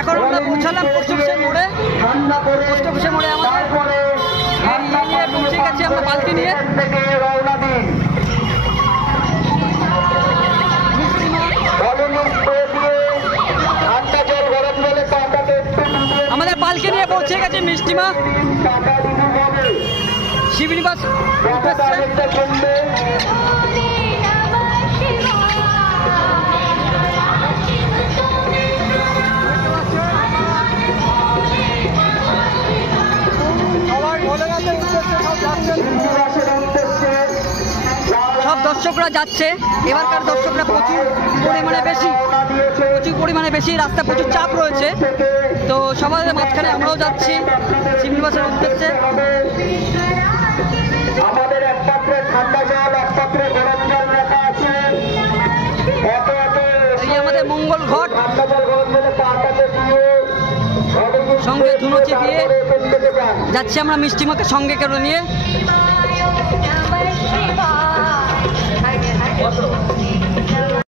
এখন আমরা পৌঁছালাম পোস্ট অফিসের মোড়ে। পোস্ট অফিসের মোড়ে আমাদের নিয়ে পৌঁছে গেছি আমরা পালকি নিয়ে। আমাদের পালকি নিয়ে পৌঁছে গেছে মিষ্টিমা শিবনিবাস উদ্দেশ্যে। সব দর্শকরা যাচ্ছে। এবারকার দর্শকরা প্রচুর পরিমাণে বেশি, রাস্তা প্রচুর চাপ রয়েছে। তো সবার মাঝখানে আমরাও যাচ্ছি শিবনিবাসের উদ্দেশ্যে। এই আমাদের মঙ্গল ঘট, সঙ্গে ধুনুচি দিয়ে যাচ্ছি আমরা মিষ্টিমাকে সঙ্গে করে নিয়ে।